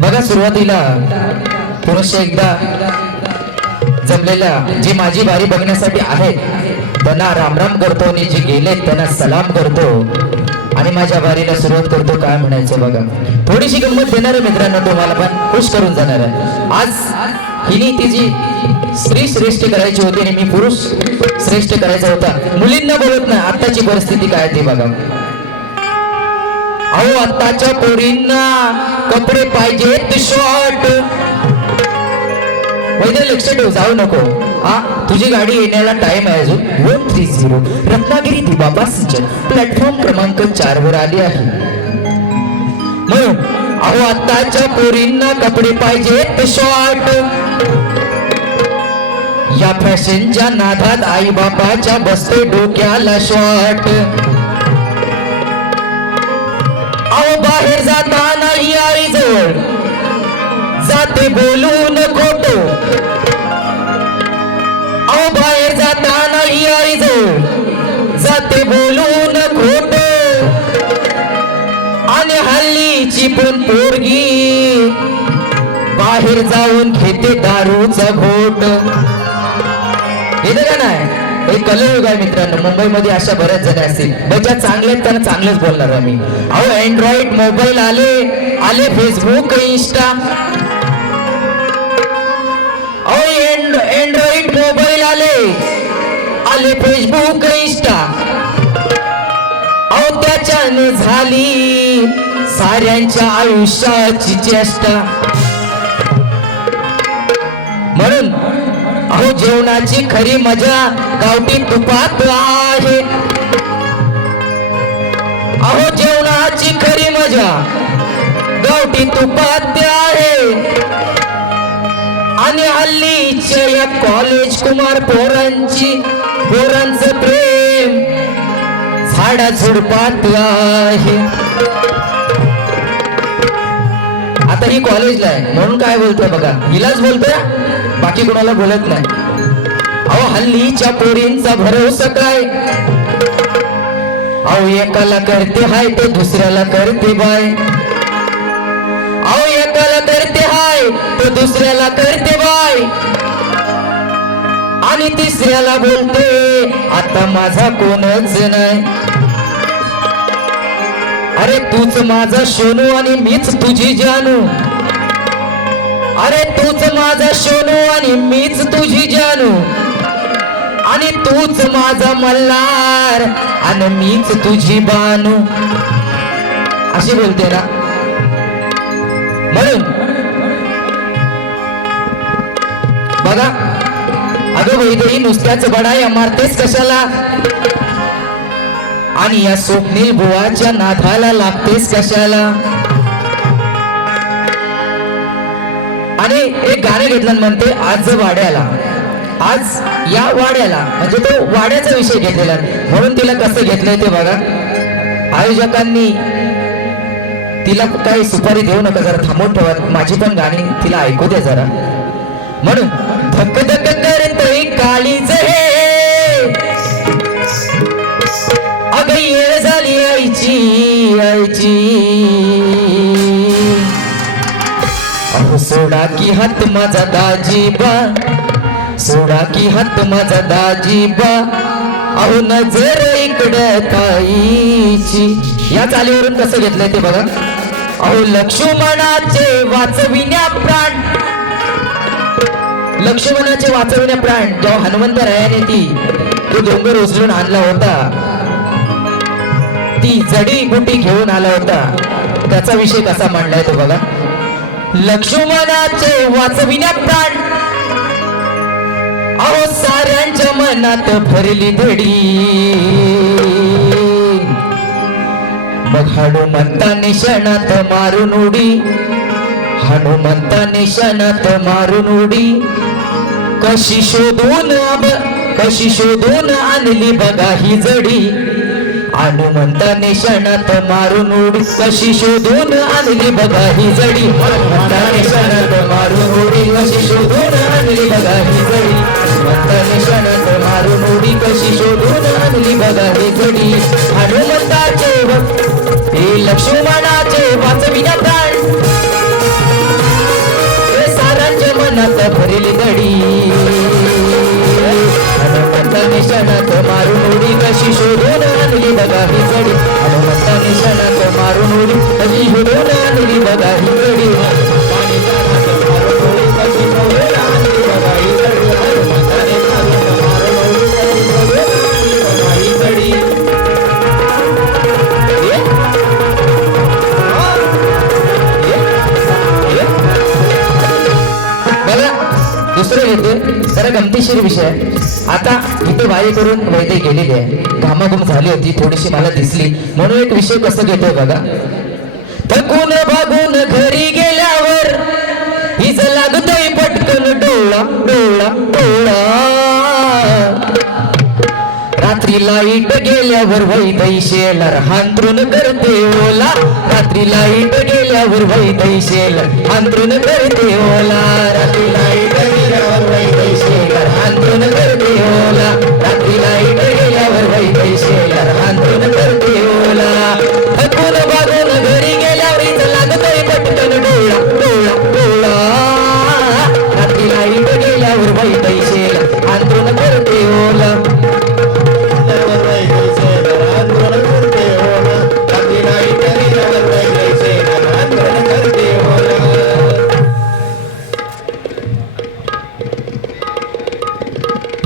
बघा सुरुवातीला पुरुष एकदा जमलेल्या जी माझी बारी बघण्यासाठी आहेत त्यांना रामराम करतो आणि जे गेले त्यांना सलाम करतो आणि माझ्या बारीला सुरुवात करतो. काय म्हणायचं बघा, थोडीशी गंमत देणार आहे मित्रांनो, तुम्हाला पण खुश करून जाणार आहे. आज हिने तिची स्त्री श्रेष्ठ करायची होती आणि मी पुरुष श्रेष्ठ करायचा होता. मुलींना बोलत नाही, आत्ताची परिस्थिती काय ती बघा. अहो आत्ताच्या पोरींना कपडे पाहिजेत शॉर्ट. वैद्य लक्ष ठेव, जाऊ नको हा. तुझी गाडी येण्याला टाइम आहे अजून. 130 रत्नागिरी दिबाबा सिंचन प्लॅटफॉर्म क्रमांक 4 वर आली आहे. म्हणून अहो आत्ताच्या पोरींना कपडे पाहिजेत शॉर्ट. या फॅशनच्या नादात आई बापाच्या बसते डोक्याला शॉर्ट. अहो बाहेर जाताना आई जवळ जाते बोलून खोटो. अहो बाहेर जाताना आई जवळ जाते बोलून खोटो. आणि हल्लीची पण पोरगी बाहेर जाऊन घेते दारूचा घोट. येते का नाही? हे कलयुग आहे मित्रांनो. मुंबईमध्ये अशा बऱ्याच जण असतील, ज्या चांगले आहेत त्यांना चांगलेच बोलणार आम्ही. अहो अँड्रॉइड मोबाईल आले फेसबुक इंस्टा. अहो अँड्रॉइड मोबाईल आले फेसबुक इंस्टा. अहो त्याच्याने झाली साऱ्यांच्या आयुष्याची चेष्टा. म्हणून अहो जेवणाची खरी मजा गावठी तुपात आहे. अहो जेवणाची खरी मजा गावठी तुपात आहे. आणि हल्लीच्या या कॉलेज कुमार पोरांचं प्रेम झाडा झुडपात आहे. आता ही कॉलेजला आहे म्हणून काय बोलतोय बघा, हिलाच बोलतोय, बाकी कोणाला बोलत नाही. अहो हल्लीच्या पोरींचा भरोसा काय. अहो एकाला करते हाय ते दुसऱ्याला करते बाय. अहो एकाला करते हाय तो दुसऱ्याला करते बाय. आणि तिसऱ्याला बोलते आता माझा कोणच नाही. अरे तूच माझा सोनू आणि मीच तुझी जानू. अरे तूच माझा सोनू आणि मीच तुझी जानू. आणि तूच माझा मल्हार आणि मीच तुझी बानू. अशी बोलते ना. म्हणून बघा, अगं वैदेही नुसत्याच बडाया मारतेस कशाला. आणि या स्वप्नील बुवाच्या नादाला लागतेस कशाला. आणि एक गाणं घेतलं म्हणते आज वाड्याला. आज या वाड्याला म्हणजे तो वाड्याचा विषय घेतलेला, म्हणून तिला कसं घेतलंय ते बघा. आयोजकांनी तिला काही सुपारी देऊ नका, जरा थांबवून ठेवा, माझी पण गाणी तिला ऐकू दे जरा. म्हणून धक धक करतोय काळीज हे, अगं येळ झाली आईची आईची. अहो सोडा की हात माझा दाजीबा, सोडा की हात माझा दाजीबा. अहो नजर इकडं ताईची. या चालीवरून कसं घेतलंय ते बघा. अहो लक्ष्मणाचे वाचविण्या प्राण, लक्ष्मणाचे वाचविण्या प्राण जेव्हा हनुमंतरायाने तो डोंगर उचलून आणला होता, ती जडी बुटी घेऊन आला होता, त्याचा विषय कसा मांडलाय तो बघा. लक्ष्मणाचे वाचविण्या प्राण, अहो साऱ्यांच्या मनात भरली धडी. मग हनुमंता निशाणात मारून उडी, हनुमंता निशाणात मारून उडी. कशी शोधून आणली बघा ही जडी. हनुमंता निशाणात मारून उडी, कशी शोधून आणली बघा ही जडी. हनुमंता निशाणात मारून उडी, कशी शोधून आणली बघा ही जडी. हनुमंता निशाणात मारून उडी, कशी शोधून आणली बघा ही जडी. हनुमंताचे लक्ष्मणाचे वाचविना प्राण हे सारांच्या मनात भरली दडी हनुमंताने क्षणात मारून उडी कशी शोधून आणली बघा ही गडी हनुमंताने क्षणात मारून उडी कशी शोधून आणली बघा ही गडी पाणी क्षणात मारून उडी कशी शोधून आणली बघा ही गडी हनुमंताने क्षणात मारून उडी कशी शोधून आणली बघा ही गडी बघा दुसरं येते जरा गमतीशीर विषय आता इथे वाई करून वैद्य गेलेली आहे घामाघूम झाली होती थोडीशी मला दिसली म्हणून एक विषय कसं घेतोय बघा थकून भागून घरी गेल्यावर हिच लागतोय पटकन डोळा डोळा डोळा रात्री लाईट गेल्यावर वैद्य शेलर हांतरून करते ओला रात्री लाईट गेल्यावर वैद्य शेलर हांतरून करते ओला रात्री लाईट गेल्यावर वैद्य शेलर हांतरून करते ओला रात्री लाईट गेल्यावर वैद्य शेलर हांतरून करते ओला थकून बागून घरी गेल्यावर लागतोय पटकन डोळा डोळा डोळा रात्री लाईट गेल्यावर वैद्य शेलर हांतरून करते ओला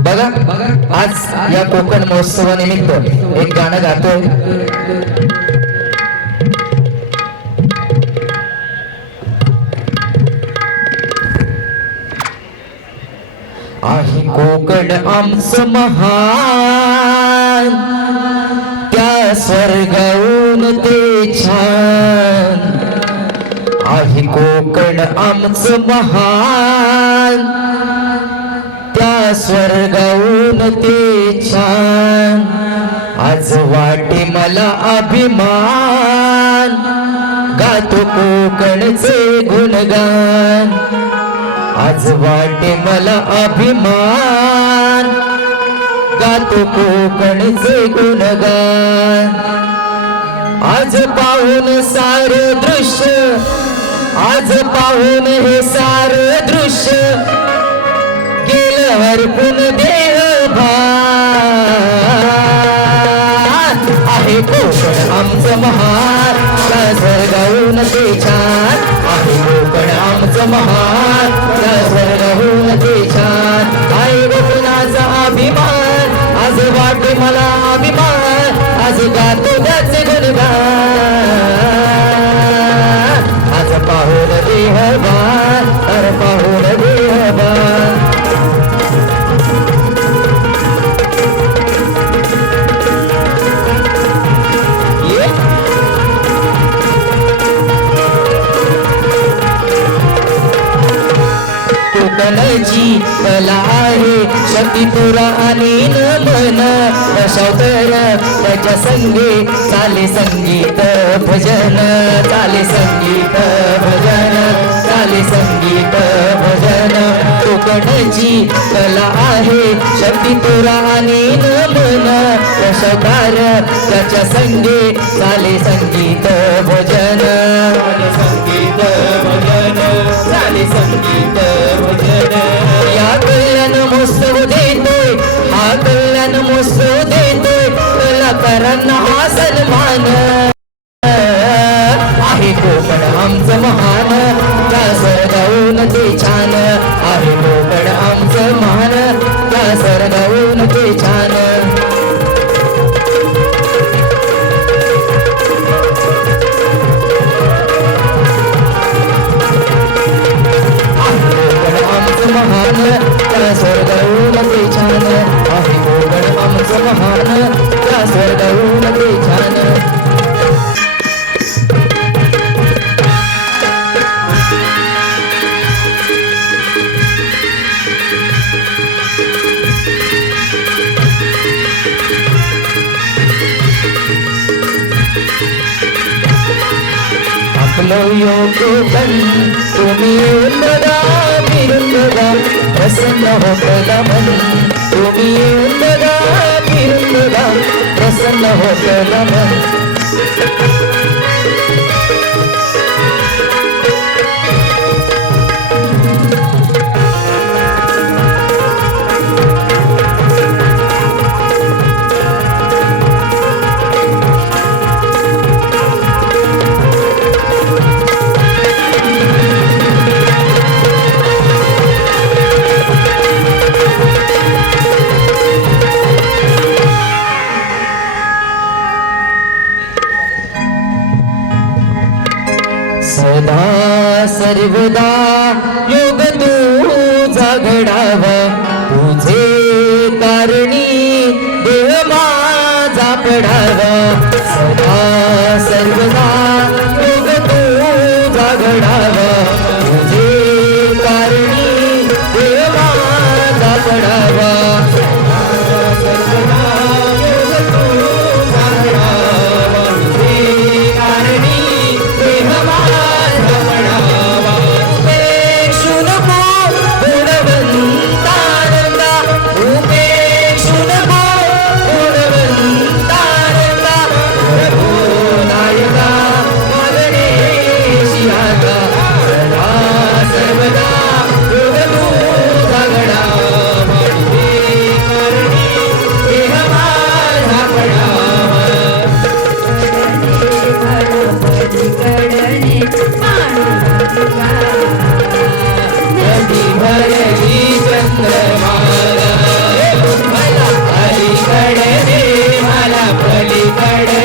बघा आज या कोकण महोत्सवानिमित्त एक गाणं गातोय आहे कोकण आमचं महान त्या स्वर्गाहून ते छान आहे कोकण आमचं महान त्या स्वर्गाहून ते छान आज वाटे मला अभिमान गातो कोकणचे गुणगान आज वाटे मला अभिमान गातो कोकणचे गुणगान आज पाहून सारे दृश्य आज पाहून हे सारे दृश्य हरपून देह आहे कोकण आमचं महान त्या स्वर्गाहून ते छान आहे कोकण आमचं महान त्या स्वर्गाहून ते छान आहे कोकणाचा अभिमान आज वाटे मला अभिमान आज गातो त्याचे गुणगान आज पाहून देहबान अरे पाहून देहबान कोकणची कला आहे शक्ती तुरा आणि नमन दशावतर त्याच्या संगी चाले संगीत भजन चाले संगीत भजन चाले संगीत भजन कोकणची कला आहे शक्ती तुरा आणि नमन दशावतार त्याच्या संगी चाले संगीत भजन संगीत भजन चाले संगीत या कल्याण महोत्सव देतोय हा कल्याण महोत्सव देतोय कलाकारांना हा सन्मान आहे कोकण आमचं महान त्या स्वर्गाहून ते छान आहे कोकण आमचं महान त्या स्वर्गाहून ते छान महान त्या स्वर्गाहून ते छान आहे कोकण आमचं महान त्या स्वर्गाहून ते छान आपलं कोकण तुम्ही बघा फिरून बघा प्रसन्न होतं मन तुम्ही बघा फिरून बघा प्रसन्न होतं मन सर्वदा योग तुझा घडावा तुझे कारणी देह माझा पडावा सदा सर्वदा योग तुझा घडावा तुझे कारणी देह माझा पडावा सर्वदा योग तुझा घडावा तुझे कारणी देह माझा पडावा उपेक्षू नको गुणवंतानंदा उपेक्षू नको गुणवंतानंदा प्रभो नायका मागणेशी आगा सदा सर्वदा योग तुझा घडावा तुझे कारणी देह माझा पडावा नदी भरली चंद्रभागा अलीकडे मला पलीकडे